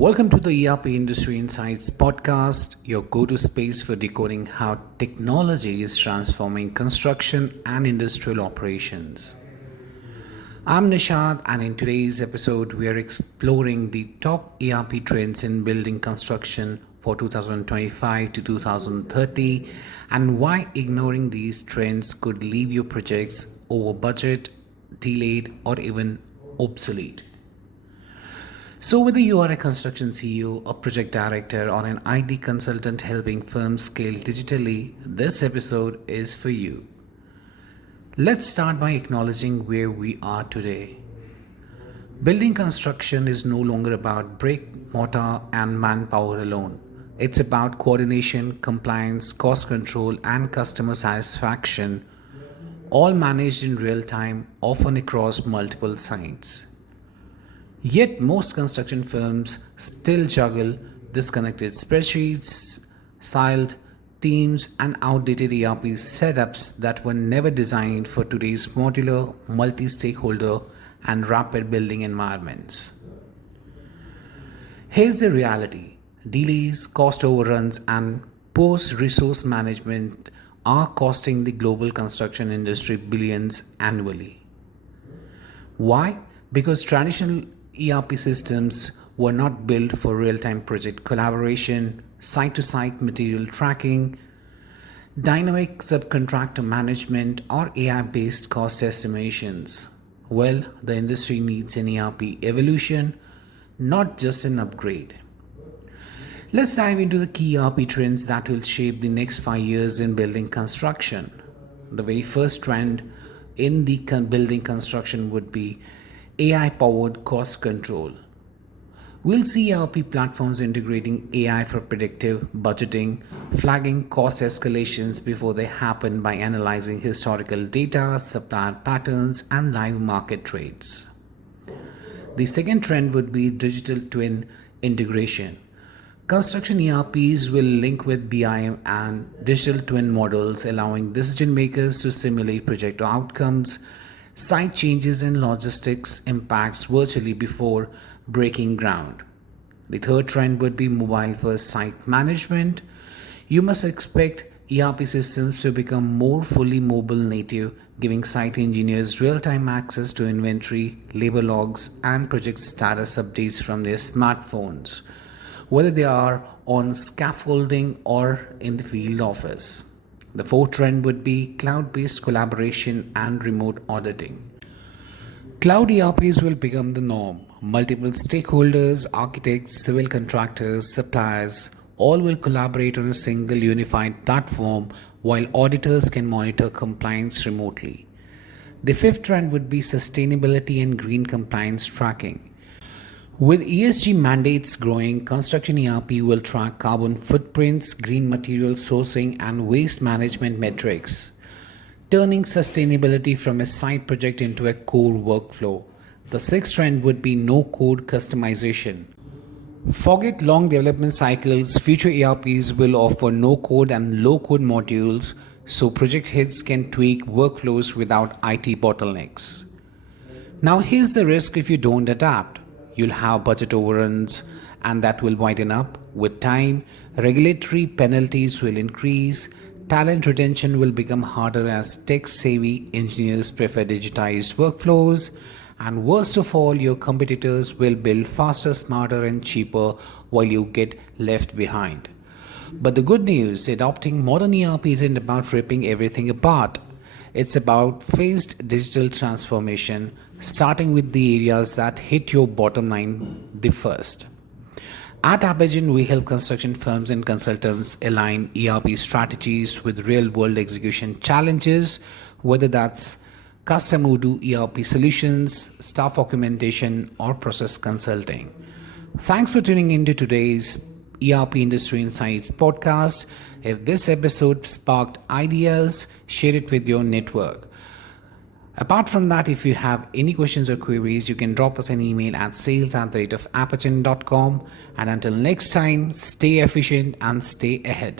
Welcome to the ERP Industry Insights podcast, your go to space for decoding how technology is transforming construction and industrial operations. I'm Nishad, and in today's episode, we are exploring the top ERP trends in building construction for 2025 to 2030 and why ignoring these trends could leave your projects over budget, delayed, or even obsolete. So, whether you are a construction CEO, a project director, or an IT consultant helping firms scale digitally, this episode is for you. Let's start by acknowledging where we are today. Building construction is no longer about brick, mortar, and manpower alone. It's about coordination, compliance, cost control, and customer satisfaction, all managed in real time, often across multiple sites. Yet, most construction firms still juggle disconnected spreadsheets, siloed teams, and outdated ERP setups that were never designed for today's modular, multi stakeholder, and rapid building environments. Here's the reality: delays, cost overruns, and poor resource management are costing the global construction industry billions annually. Why? Because traditional ERP systems were not built for real-time project collaboration, site-to-site material tracking, dynamic subcontractor management, or AI-based cost estimations. Well, the industry needs an ERP evolution, not just an upgrade. Let's dive into the key ERP trends that will shape the next 5 years in building construction. The very first trend in the building construction would be AI-powered cost control. We'll see ERP platforms integrating AI for predictive budgeting, flagging cost escalations before they happen by analyzing historical data, supplier patterns, and live market trades. The second trend would be digital twin integration. Construction ERPs will link with BIM and digital twin models, allowing decision makers to simulate project outcomes, site changes, and logistics impacts virtually before breaking ground. The third trend would be mobile first site management. You must expect ERP systems to become more fully mobile native, giving site engineers real-time access to inventory, labor logs, and project status updates from their smartphones, whether they are on scaffolding or in the field office. The fourth trend would be cloud-based collaboration and remote auditing. Cloud ERPs will become the norm. Multiple stakeholders, architects, civil contractors, suppliers, all will collaborate on a single unified platform while auditors can monitor compliance remotely. The fifth trend would be sustainability and green compliance tracking. With ESG mandates growing, construction ERP will track carbon footprints, green material sourcing, and waste management metrics, turning sustainability from a side project into a core workflow. The sixth trend would be no-code customization. Forget long development cycles, future ERPs will offer no-code and low-code modules so project heads can tweak workflows without IT bottlenecks. Now here's the risk if you don't adapt. You'll have budget overruns, and that will widen up with time. Regulatory penalties will increase. Talent retention will become harder as tech-savvy engineers prefer digitized workflows. And worst of all, your competitors will build faster, smarter, and cheaper while you get left behind. But the good news, adopting modern ERP isn't about ripping everything apart. It's about phased digital transformation, starting with the areas that hit your bottom line the first. At Abidjan, we help construction firms and consultants align ERP strategies with real-world execution challenges, whether that's custom Odoo ERP solutions, staff augmentation, or process consulting. Thanks for tuning into today's ERP Industry Insights podcast. If this episode sparked ideas, share it with your network. Apart from that, if you have any questions or queries, you can drop us an email at sales@appigen.com. And until next time, stay efficient and stay ahead.